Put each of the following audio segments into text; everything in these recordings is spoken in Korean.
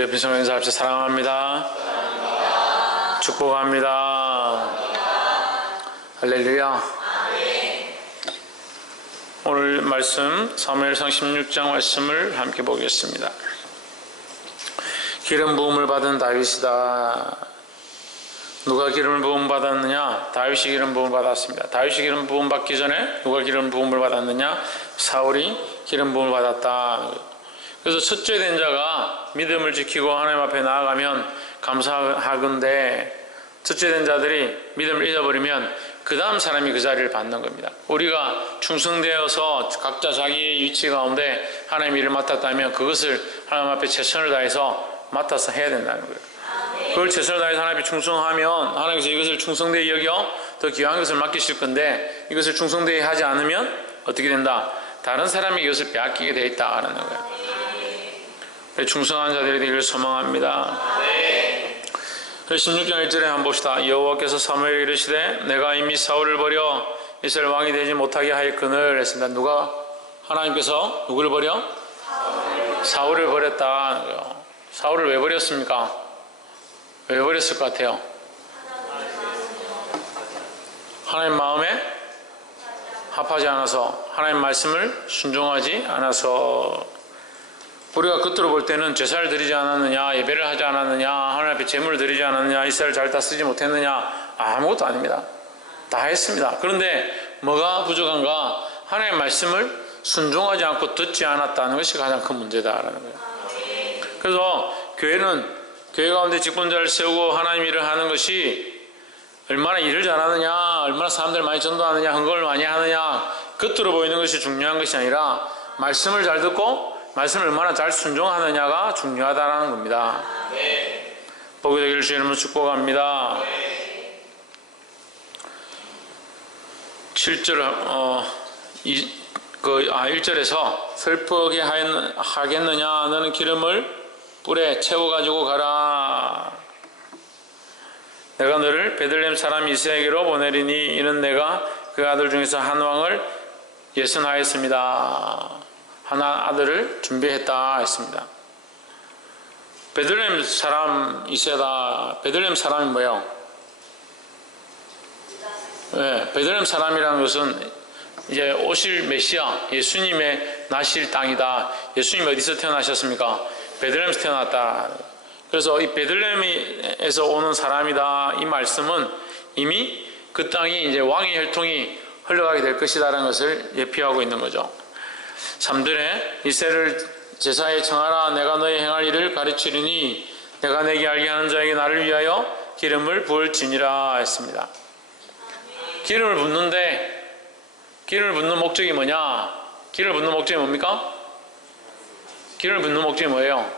우리 옆에 성령 인사합시다. 사랑합니다. 축복합니다. 할렐루야. 오늘 말씀 사무엘상 16장 말씀을 함께 보겠습니다. 기름 부음을 받은 다윗이다. 누가 기름을 부음 받았느냐? 다윗이 기름 부음 받았습니다. 다윗이 기름 부음 받기 전에 누가 기름 부음을 받았느냐? 사울이 기름 부음을 받았다. 그래서 첫째 된 자가 믿음을 지키고 하나님 앞에 나아가면 감사하건대, 첫째 된 자들이 믿음을 잊어버리면 그 다음 사람이 그 자리를 받는 겁니다. 우리가 충성되어서 각자 자기의 위치 가운데 하나님 일을 맡았다면 그것을 하나님 앞에 최선을 다해서 맡아서 해야 된다는 거예요. 그걸 최선을 다해서 하나님 앞에 충성하면 하나님께서 이것을 충성되이 여겨 더 귀한 것을 맡기실 건데, 이것을 충성되이 하지 않으면 어떻게 된다? 다른 사람이 이것을 빼앗기게 되어 있다는 거예요. 충성한 자들이 되기를 소망합니다. 16장 1절에 한번 봅시다. 여호와께서 사무엘에게 이르시되 내가 이미 사울을 버려 이스라엘 왕이 되지 못하게 하였거늘 했습니다. 누가? 하나님께서 누구를 버려? 사울을 버렸다. 사울을 왜 버렸습니까? 왜 버렸을 것 같아요? 하나님 마음에 합하지 않아서, 하나님 말씀을 순종하지 않아서. 우리가 겉으로 볼 때는 제사를 드리지 않았느냐, 예배를 하지 않았느냐, 하나님 앞에 제물을 드리지 않았느냐, 이스라엘을 잘 다스리지 못했느냐, 아무것도 아닙니다. 다 했습니다. 그런데 뭐가 부족한가? 하나님의 말씀을 순종하지 않고 듣지 않았다는 것이 가장 큰 문제다라는 거예요. 그래서 교회는 교회 가운데 직분자를 세우고 하나님 일을 하는 것이 얼마나 일을 잘하느냐, 얼마나 사람들 많이 전도하느냐, 헌금을 많이 하느냐, 겉으로 보이는 것이 중요한 것이 아니라 말씀을 잘 듣고 말씀을 얼마나 잘 순종하느냐가 중요하다는 겁니다. 복이 되기를 주의 이름으로 축복합니다. 7절 1절에서 슬프게 하겠느냐, 너는 기름을 뿔에 채워가지고 가라. 내가 너를 베들레헴 사람 이새에게로 보내리니 이는 내가 그 아들 중에서 한 왕을 예선하였습니다. 하나 아들을 준비했다 했습니다. 베들레헴 사람 이새다. 베들레헴 사람이 뭐예요? 네, 베들레헴 사람이라는 것은 이제 오실 메시아, 예수님의 나실 땅이다. 예수님이 어디서 태어나셨습니까? 베들레헴에서 태어났다. 그래서 이 베들레헴에서 오는 사람이다. 이 말씀은 이미 그 땅이 이제 왕의 혈통이 흘러가게 될 것이다라는 것을 예표하고 있는 거죠. 3절에 이새를 제사에 청하라. 내가 너의 행할 일을 가르치리니 내가 내게 알게 하는 자에게 나를 위하여 기름을 부을지니라 했습니다. 기름을 붓는데, 기름을 붓는 목적이 뭐냐? 기름을 붓는 목적이 뭡니까? 기름을 붓는 목적이 뭐예요?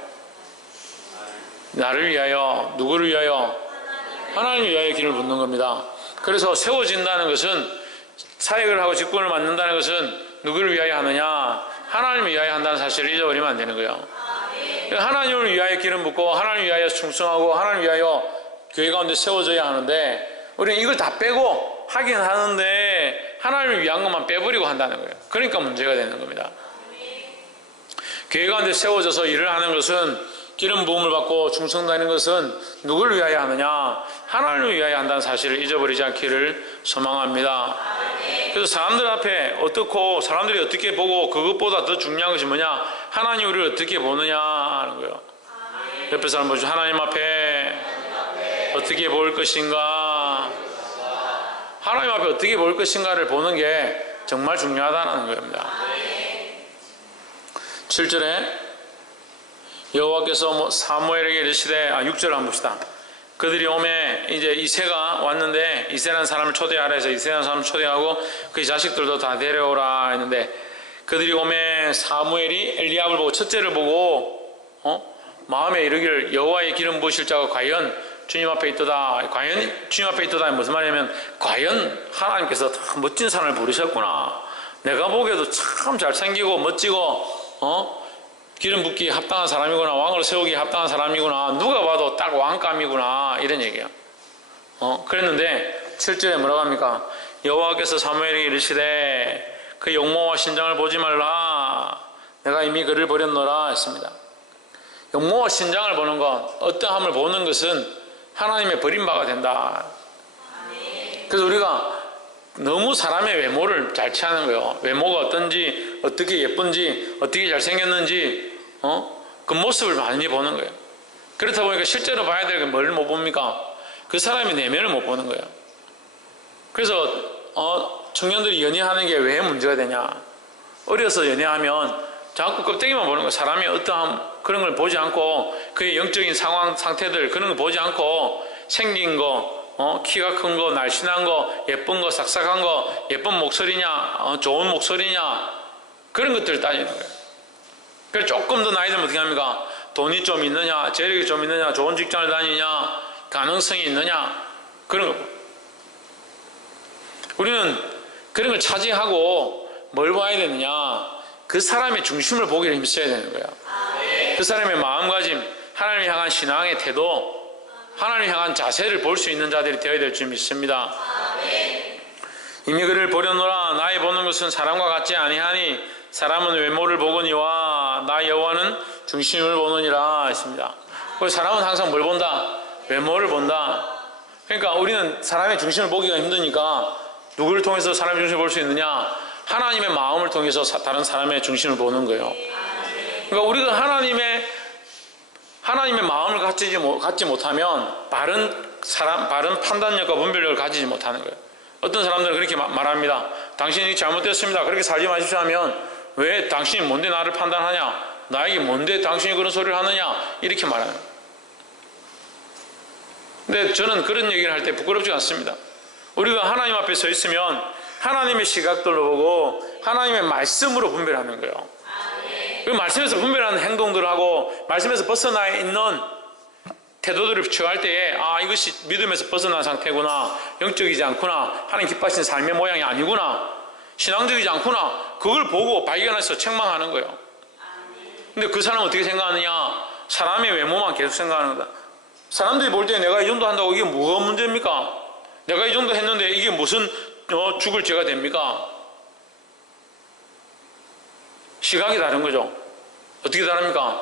나를 위하여. 누구를 위하여? 하나님을 위하여 기름을 붓는 겁니다. 그래서 세워진다는 것은, 사역을 하고 직분을 맡는다는 것은 누구를 위하여 하느냐? 하나님을 위하여 한다는 사실을 잊어버리면 안 되는 거예요. 하나님을 위하여 기름 붓고 하나님을 위하여 충성하고 하나님을 위하여 교회 가운데 세워져야 하는데, 우리는 이걸 다 빼고 하긴 하는데 하나님을 위한 것만 빼버리고 한다는 거예요. 그러니까 문제가 되는 겁니다. 교회 가운데 세워져서 일을 하는 것은, 기름 부음을 받고 충성다는 것은 누구를 위하여 하느냐? 하나님을 위하여 한다는 사실을 잊어버리지 않기를 소망합니다. 그래서 사람들 앞에 어떻고, 사람들이 어떻게 보고, 그것보다 더 중요한 것이 뭐냐? 하나님 우리를 어떻게 보느냐 하는 거예요. 옆에 사람 보시죠. 하나님 앞에 어떻게 볼 것인가? 하나님 앞에 어떻게 볼 것인가를 보는 게 정말 중요하다는 겁니다. 7절에 여호와께서 사무엘에게 이르시되, 6절 한번 봅시다. 그들이 오매 이제 이새가 왔는데, 이새라는 사람을 초대하라 해서 이새라는 사람을 초대하고 그의 자식들도 다 데려오라 했는데, 그들이 오매 사무엘이 엘리압을 보고, 첫째를 보고 마음에 이르기를 여호와의 기름 부으실 자가 과연 주님 앞에 있도다. 과연 주님 앞에 있도다. 무슨 말이냐면, 과연 하나님께서 참 멋진 사람을 부르셨구나. 내가 보기에도 참 잘생기고 멋지고 기름 붓기에 합당한 사람이구나. 왕으로 세우기에 합당한 사람이구나. 누가 봐도 딱 왕감이구나. 이런 얘기예요. 그랬는데 7절에 뭐라고 합니까? 여호와께서 사무엘에게 이르시되 그 용모와 신장을 보지 말라. 내가 이미 그를 버렸노라 했습니다. 용모와 신장을 보는 것, 어떠함을 보는 것은 하나님의 버림바가 된다. 그래서 우리가 너무 사람의 외모를 잘 취하는 거예요. 외모가 어떤지, 어떻게 예쁜지, 어떻게 잘생겼는지, 그 모습을 많이 보는 거예요. 그렇다 보니까 실제로 봐야 될 게 뭘 못 봅니까? 그 사람의 내면을 못 보는 거예요. 그래서 청년들이 연애하는 게 왜 문제가 되냐? 어려서 연애하면 자꾸 껍데기만 보는 거예요. 사람의 어떠함 그런 걸 보지 않고 그의 영적인 상황, 상태들 그런 걸 보지 않고 생긴 거, 키가 큰 거, 날씬한 거, 예쁜 거, 싹싹한 거, 예쁜 목소리냐, 좋은 목소리냐 그런 것들을 따지는 거예요. 그래서 조금 더 나이 들면 어떻게 합니까? 돈이 좀 있느냐, 재력이 좀 있느냐, 좋은 직장을 다니냐, 가능성이 있느냐 그런 거. 우리는 그런 걸 차지하고 뭘 봐야 되느냐? 그 사람의 중심을 보기를 힘써야 되는 거야. 그 사람의 마음가짐, 하나님을 향한 신앙의 태도, 하나님을 향한 자세를 볼 수 있는 자들이 되어야 될 줄 믿습니다. 이미 그를 보려노라. 나의 보는 것은 사람과 같지 아니하니 사람은 외모를 보거니와 나 여호와는 중심을 보느니라 했습니다. 그래서 사람은 항상 뭘 본다? 외모를 본다. 그러니까 우리는 사람의 중심을 보기가 힘드니까 누구를 통해서 사람의 중심을 볼 수 있느냐? 하나님의 마음을 통해서 다른 사람의 중심을 보는 거예요. 그러니까 우리가 하나님의 마음을 갖지 못하면 바른 판단력과 분별력을 가지지 못하는 거예요. 어떤 사람들은 그렇게 말합니다. 당신이 잘못됐습니다. 그렇게 살지 마십시오 하면 왜 당신이 뭔데 나를 판단하냐? 나에게 뭔데 당신이 그런 소리를 하느냐? 이렇게 말하는 거예요. 근데 저는 그런 얘기를 할 때 부끄럽지 않습니다. 우리가 하나님 앞에 서 있으면 하나님의 시각들로 보고 하나님의 말씀으로 분별하는 거예요. 그 말씀에서 분별하는 행동들을 하고 말씀에서 벗어나 있는 태도들을 취할 때에 이것이 믿음에서 벗어난 상태구나, 영적이지 않구나, 하나님 기뻐하시는 삶의 모양이 아니구나, 신앙적이지 않구나, 그걸 보고 발견해서 책망하는 거예요. 근데 그 사람은 어떻게 생각하느냐? 사람의 외모만 계속 생각하는 거다. 사람들이 볼 때 내가 이 정도 한다고 이게 뭐가 문제입니까? 내가 이 정도 했는데 이게 무슨 죽을 죄가 됩니까? 시각이 다른 거죠. 어떻게 다릅니까?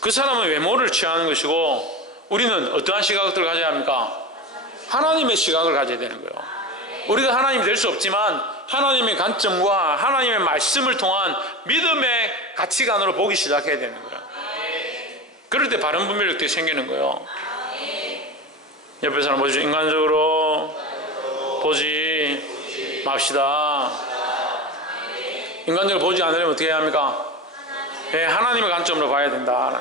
그 사람은 외모를 취하는 것이고 우리는 어떠한 시각을 가져야 합니까? 하나님의 시각을 가져야 되는 거예요. 우리가 하나님이 될 수 없지만 하나님의 관점과 하나님의 말씀을 통한 믿음의 가치관으로 보기 시작해야 되는 거예요. 그럴 때 바른 분별력이 생기는 거예요. 옆에 사람 보시죠. 인간적으로 보지 맙시다. 인간적으로 보지 않으려면 어떻게 해야 합니까? 하나님의 관점으로 봐야 된다.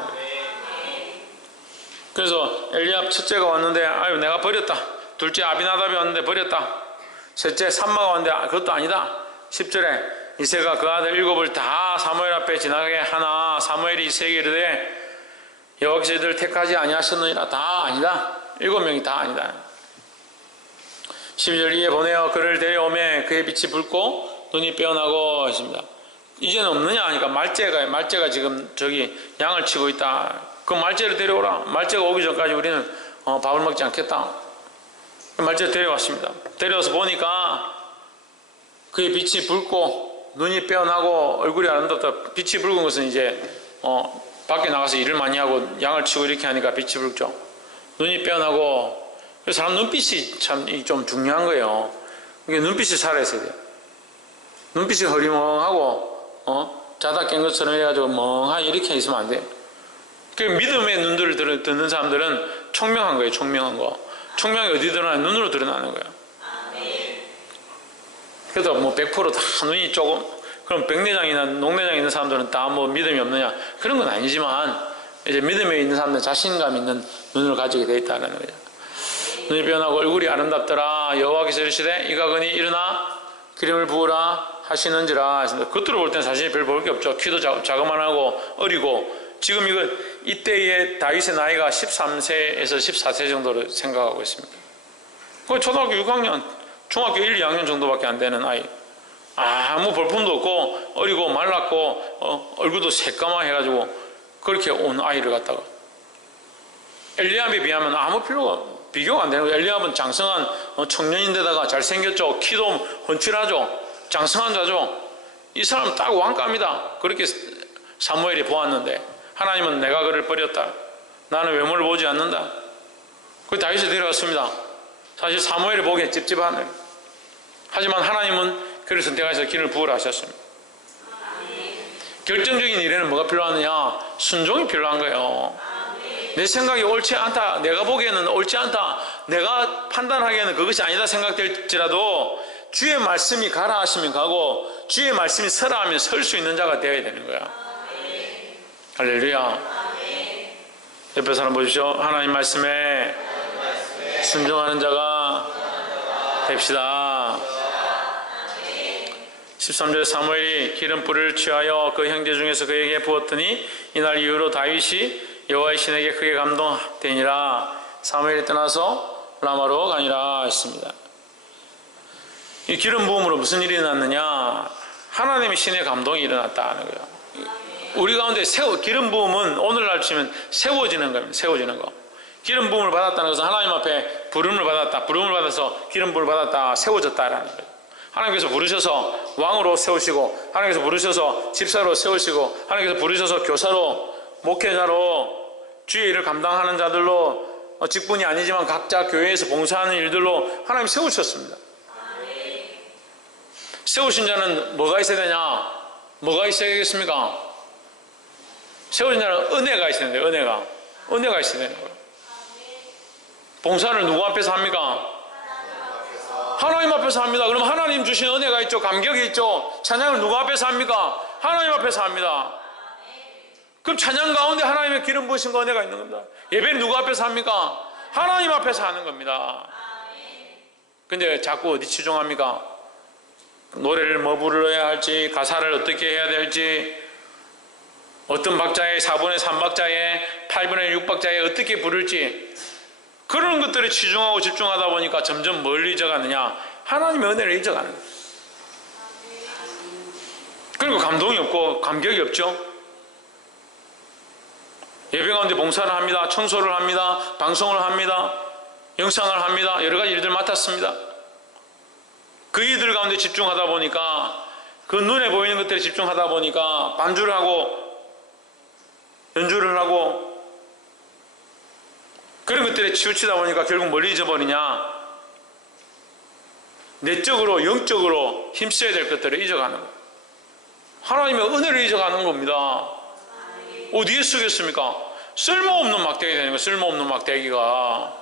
그래서 엘리압 첫째가 왔는데 내가 버렸다. 둘째 아비나답이 왔는데 버렸다. 셋째 삼마가 왔는데 그것도 아니다. 10절에 이새가 그 아들 7을 다 사무엘 앞에 지나가게 하나 사무엘이 이새에게 이르되 여호와께서 이들을 택하지 아니하셨느니라. 다 아니다. 7명이 다 아니다. 12절 이에 보내어 그를 데려오매 그의 빛이 붉고 눈이 빼어나고 했습니다. 이제는 없느냐 하니까 말째가 지금 저기 양을 치고 있다. 그 말째를 데려오라. 말째가 오기 전까지 우리는 밥을 먹지 않겠다. 말째를 데려왔습니다. 데려와서 보니까 그의 빛이 붉고 눈이 빼어나고 얼굴이 아름답다. 빛이 붉은 것은 이제 밖에 나가서 일을 많이 하고 양을 치고 이렇게 하니까 빛이 붉죠. 눈이 빼어나고 사람 눈빛이 참 좀 중요한 거예요. 이게 눈빛이 살아있어야 돼요. 눈빛이 허리멍하고 자다 깬 것처럼 해가지고 멍하니 이렇게 있으면 안 돼요. 그 믿음의 눈들을 듣는 사람들은 총명한 거예요. 총명한 거. 총명이 어디 드러나요? 눈으로 드러나는 거예요. 그래서 100%다 눈이 조금 그럼 백내장이나 녹내장 있는 사람들은 다 믿음이 없느냐? 그런 건 아니지만 이제 믿음에 있는 사람들은 자신감 있는 눈을 가지게 돼 있다는 거죠. 눈이 변하고 얼굴이 아름답더라. 여호와께서 이르시되 이가거니 일어나 기름을 부으라 하시는지라 했습니다. 겉으로 볼 때는 사실 별 볼 게 없죠. 키도 자그만하고 어리고 지금 이때의 다윗의 나이가 13세에서 14세 정도로 생각하고 있습니다. 초등학교 6학년, 중학교 1, 2학년 정도밖에 안 되는 아이. 아무 볼품도 없고 어리고 말랐고 얼굴도 새까만 해가지고 그렇게 온 아이를 갖다가 엘리압에 비하면 아무 비교가 안 되는 거예요. 엘리압은 장성한 청년인데다가 잘생겼죠. 키도 훤칠하죠. 장성한 자죠. 이 사람 딱 왕감이다. 그렇게 사무엘이 보았는데 하나님은 내가 그를 버렸다. 나는 외모를 보지 않는다. 그 다윗을 데려갔습니다. 사실 사무엘이 보기엔 찝찝하네요. 하지만 하나님은 그를 선택하셔서 기름을 부으라 하셨습니다. 결정적인 일에는 뭐가 필요하느냐? 순종이 필요한 거예요. 내 생각이 옳지 않다, 내가 보기에는 옳지 않다, 내가 판단하기에는 그것이 아니다 생각될지라도 주의 말씀이 가라 하시면 가고 주의 말씀이 서라 하면 설 수 있는 자가 되어야 되는 거야. 할렐루야. 옆에 사람 보십시오. 하나님 말씀에 순종하는 자가 됩시다. 13절에 사무엘이 기름불을 취하여 그 형제 중에서 그에게 부었더니 이날 이후로 다윗이 여호와의 신에게 크게 감동되니라. 사무엘이 떠나서 라마로 가니라 했습니다. 이 기름 부음으로 무슨 일이 일어났느냐? 하나님의 신의 감동이 일어났다는 거예요. 우리 가운데 기름 부음은 오늘날 치면 세워지는 겁니다. 세워지는 거. 기름 부음을 받았다는 것은 하나님 앞에 부름을 받았다. 부름을 받아서 기름 부음을 받았다. 세워졌다라는 거예요. 하나님께서 부르셔서 왕으로 세우시고, 하나님께서 부르셔서 집사로 세우시고, 하나님께서 부르셔서 교사로, 목회자로, 주의 일을 감당하는 자들로, 직분이 아니지만 각자 교회에서 봉사하는 일들로 하나님 세우셨습니다. 세우신 자는 뭐가 있어야 되냐? 뭐가 있어야겠습니까? 세우신 자는 은혜가 있어야 되는데, 은혜가 있어야 되는 거예요. 봉사를 누구 앞에서 합니까? 하나님 앞에서 합니다. 그럼 하나님 주신 은혜가 있죠. 감격이 있죠. 찬양을 누구 앞에서 합니까? 하나님 앞에서 합니다. 그럼 찬양 가운데 하나님의 기름 부으신 거 은혜가 있는 겁니다. 예배는 누구 앞에서 합니까? 하나님 앞에서 하는 겁니다. 근데 자꾸 어디 치중합니까? 노래를 뭐 불러야 할지, 가사를 어떻게 해야 될지, 어떤 박자에 4분의 3박자에 8분의 6박자에 어떻게 부를지, 그런 것들에 치중하고 집중하다 보니까 점점 뭘 잊어가느냐? 하나님의 은혜를 잊어가는 거예요. 그리고 감동이 없고 감격이 없죠. 예배 가운데 봉사를 합니다. 청소를 합니다. 방송을 합니다. 영상을 합니다. 여러 가지 일들 맡았습니다. 그 일들 가운데 집중하다 보니까, 그 눈에 보이는 것들에 집중하다 보니까 반주를 하고 연주를 하고 그런 것들에 치우치다 보니까 결국 뭘 잊어버리냐? 내적으로 영적으로 힘써야 될 것들을 잊어가는 거예요. 하나님의 은혜를 잊어가는 겁니다. 어디에 쓰겠습니까? 쓸모없는 막대기 되는 거예요. 쓸모없는 막대기가.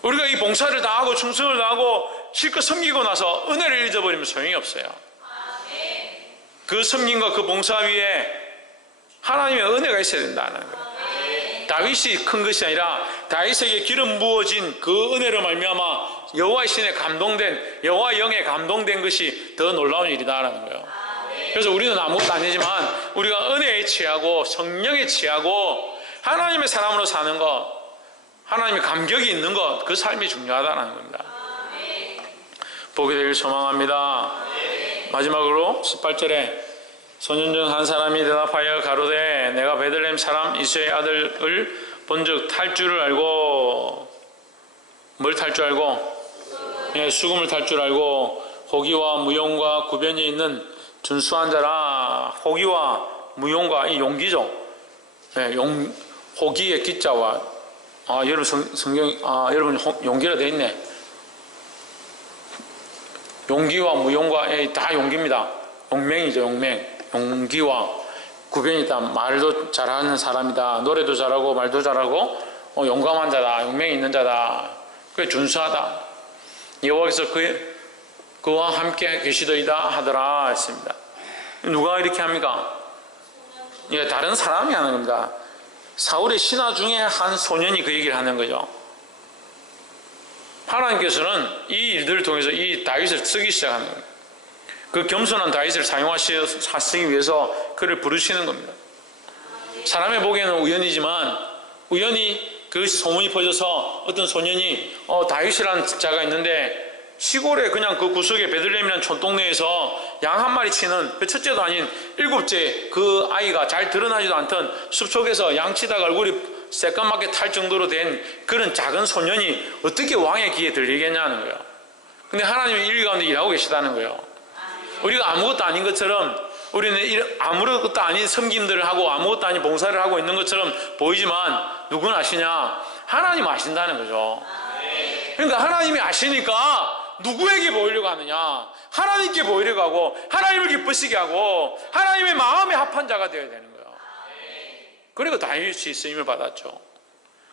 우리가 이 봉사를 다 하고 충성을 다 하고 실컷 섬기고 나서 은혜를 잊어버리면 소용이 없어요. 그 섬김과 그 봉사 위에 하나님의 은혜가 있어야 된다는 거예요. 다윗이 큰 것이 아니라 다윗에게 기름 부어진 그 은혜로 말미암아 여호와의 신에 감동된, 여호와의 영에 감동된 것이 더 놀라운 일이다라는 거예요. 그래서 우리는 아무것도 아니지만 우리가 은혜에 취하고 성령에 취하고 하나님의 사람으로 사는 것, 하나님의 감격이 있는 것, 그 삶이 중요하다는 겁니다. 보게 되길 소망합니다. 마지막으로 18절에 소년 중 한 사람이 대답하여 가로되 내가 베들레헴 사람 이새의 아들을 본즉 탈 줄을 알고, 뭘 탈 줄 알고? 예, 수금을 탈 줄 알고 호기와 무용과 구변이 있는 준수한 자라. 호기와 무용과, 이 용기죠. 예, 호기의 기자와, 여러분 성경, 여러분 용기라 되어 있네. 용기와 무용과, 다 용기입니다. 용맹이죠, 용맹. 용기와 구변이 있다. 말도 잘하는 사람이다. 노래도 잘하고 말도 잘하고 용감한 자다. 용맹이 있는 자다. 그게 준수하다. 여호와께서 그와 함께 계시더이다 하더라 했습니다. 누가 이렇게 합니까? 예, 다른 사람이 하는 겁니다. 사울의 신하 중에 한 소년이 그 얘기를 하는 거죠. 하나님께서는 이 일들을 통해서 이 다윗을 쓰기 시작하는 겁니다. 그 겸손한 다윗을 사용하시기 위해서 그를 부르시는 겁니다. 사람의 보기에는 우연이지만, 우연히 그것이 소문이 퍼져서 어떤 소년이 다윗이라는 자가 있는데 시골에 그냥 그 구석에 베들레헴이라는 촌동네에서 양 한 마리 치는 그 첫째도 아닌 일곱째 그 아이가 잘 드러나지도 않던 숲속에서 양치다가 얼굴이 새까맣게 탈 정도로 된 그런 작은 소년이 어떻게 왕의 귀에 들리겠냐는 거예요. 근데 하나님이 일 가운데 일하고 계시다는 거예요. 우리가 아무것도 아닌 것처럼 우리는 아무것도 아닌 섬김들을 하고 아무것도 아닌 봉사를 하고 있는 것처럼 보이지만 누구는 아시냐? 하나님 아신다는 거죠. 그러니까 하나님이 아시니까 누구에게 보이려고 하느냐? 하나님께 보이려고 하고 하나님을 기쁘시게 하고 하나님의 마음에 합한 자가 되어야 되는 거예요. 그리고 다윗이 쓰임을 받았죠.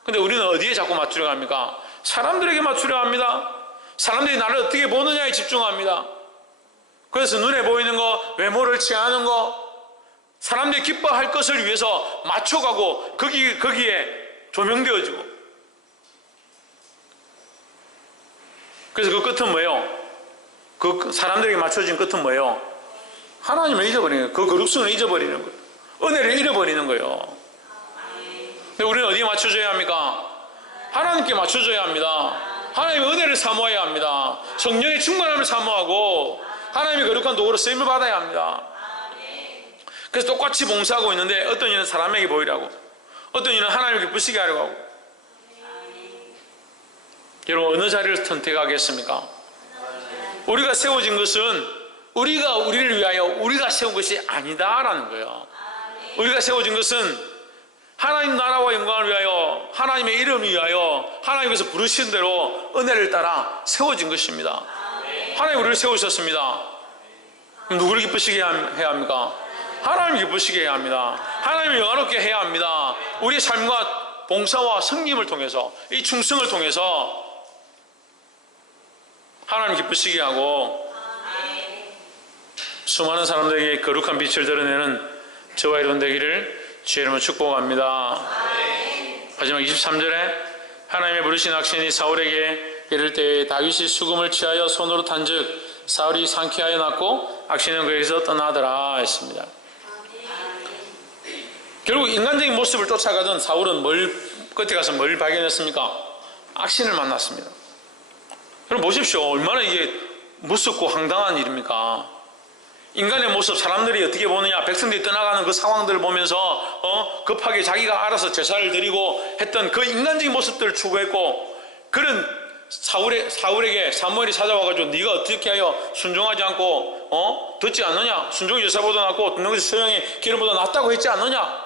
근데 우리는 어디에 자꾸 맞추려고 합니까? 사람들에게 맞추려고 합니다. 사람들이 나를 어떻게 보느냐에 집중합니다. 그래서 눈에 보이는 거, 외모를 취하는 거, 사람들이 기뻐할 것을 위해서 맞춰가고 거기에 조명되어지고. 그래서 그 끝은 뭐예요? 그 사람들에게 맞춰진 끝은 뭐예요? 하나님을 잊어버리는 거예요. 그 거룩성을 잊어버리는 거예요. 은혜를 잃어버리는 거예요. 근데 우리는 어디에 맞춰줘야 합니까? 하나님께 맞춰줘야 합니다. 하나님의 은혜를 사모해야 합니다. 성령의 충만함을 사모하고 하나님의 거룩한 도구로 쓰임을 받아야 합니다. 그래서 똑같이 봉사하고 있는데 어떤 이는 사람에게 보이라고, 어떤 이는 하나님을 기쁘시게 하려고 하고. 여러분, 어느 자리를 선택하겠습니까? 우리가 세워진 것은 우리가 우리를 위하여 우리가 세운 것이 아니다라는 거예요. 우리가 세워진 것은 하나님 나라와 영광을 위하여, 하나님의 이름을 위하여 하나님께서 부르신 대로 은혜를 따라 세워진 것입니다. 하나님 우리를 세우셨습니다. 그럼 누구를 기쁘시게 해야 합니까? 하나님을 기쁘시게 해야 합니다. 하나님을 영화롭게 해야 합니다. 우리의 삶과 봉사와 성김을 통해서, 이 충성을 통해서 하나님 기쁘시게 하고 수많은 사람들에게 거룩한 빛을 드러내는 저와 여러분 되기를 주의 이름으로 축복합니다. 마지막 23절에 하나님의 부르신 악신이 사울에게 이를 때에 다윗이 수금을 취하여 손으로 탄즉 사울이 상쾌하여 났고 악신은 그에게서 떠나더라 했습니다. 결국 인간적인 모습을 쫓아가던 사울은 끝에 가서 뭘 발견했습니까? 악신을 만났습니다. 여러분 보십시오. 얼마나 이게 무섭고 황당한 일입니까? 인간의 모습, 사람들이 어떻게 보느냐, 백성들이 떠나가는 그 상황들을 보면서 급하게 자기가 알아서 제사를 드리고 했던 그 인간적인 모습들을 추구했고, 그런 사울에게 사무엘이 찾아와가지고 네가 어떻게 하여 순종하지 않고 듣지 않느냐, 순종이 여사보다 낫고 듣는 것이 소형의 기름보다 낫다고 했지 않느냐.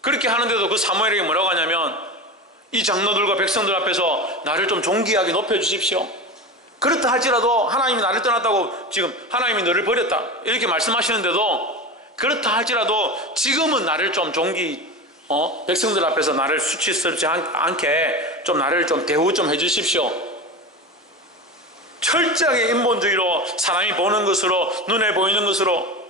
그렇게 하는데도 그 사무엘에게 뭐라고 하냐면, 이 장로들과 백성들 앞에서 나를 좀 존귀하게 높여주십시오. 그렇다 할지라도 하나님이 나를 떠났다고, 지금 하나님이 너를 버렸다 이렇게 말씀하시는데도, 그렇다 할지라도 지금은 나를 좀 백성들 앞에서 나를 수치스럽지 않게 좀 나를 좀 대우 좀 해주십시오. 철저하게 인본주의로 사람이 보는 것으로, 눈에 보이는 것으로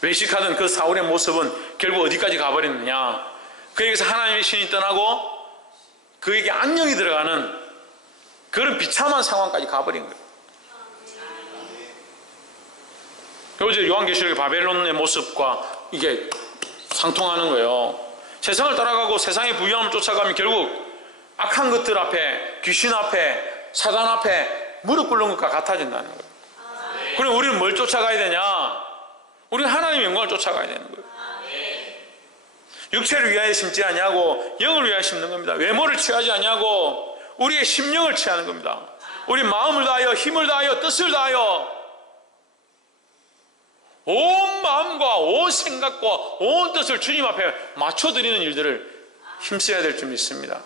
외식하던 그 사울의 모습은 결국 어디까지 가버렸느냐, 그에게서 하나님의 신이 떠나고 그에게 악령이 들어가는 그런 비참한 상황까지 가버린 거예요. 어제 요한계시록의 바벨론의 모습과 이게 상통하는 거예요. 세상을 따라가고 세상의 부유함을 쫓아가면 결국 악한 것들 앞에, 귀신 앞에, 사단 앞에 무릎 꿇는 것과 같아진다는 거예요. 그럼 우리는 뭘 쫓아가야 되냐? 우리는 하나님의 영광을 쫓아가야 되는 거예요. 육체를 위하여 심지 아니하고 영을 위하여 심는 겁니다. 외모를 취하지 아니하고 우리의 심령을 취하는 겁니다. 우리 마음을 다하여, 힘을 다하여, 뜻을 다하여 온 마음과 온 생각과 온 뜻을 주님 앞에 맞춰드리는 일들을 힘써야 될 줄 믿습니다.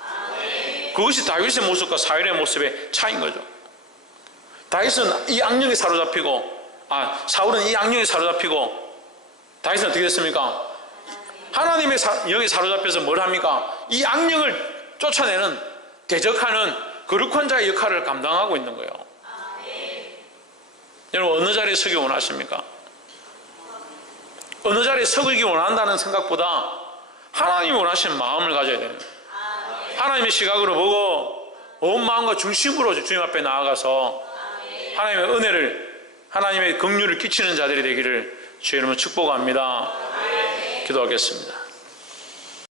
그것이 다윗의 모습과 사울의 모습의 차이인 거죠. 다윗은 이 악령에 사로잡히고, 사울은 이 악령에 사로잡히고, 다윗은 어떻게 됐습니까? 하나님의 영에 사로잡혀서 뭘 합니까? 이 악령을 쫓아내는, 대적하는 거룩한 자의 역할을 감당하고 있는 거예요. 여러분, 어느 자리에 서기 원하십니까? 어느 자리에 서기 원한다는 생각보다 하나님이 원하시는 마음을 가져야 돼요. 하나님의 시각으로 보고 온 마음과 중심으로 주님 앞에 나아가서 하나님의 은혜를, 하나님의 긍휼을 끼치는 자들이 되기를 주의 이름으로 축복합니다. 기도하겠습니다.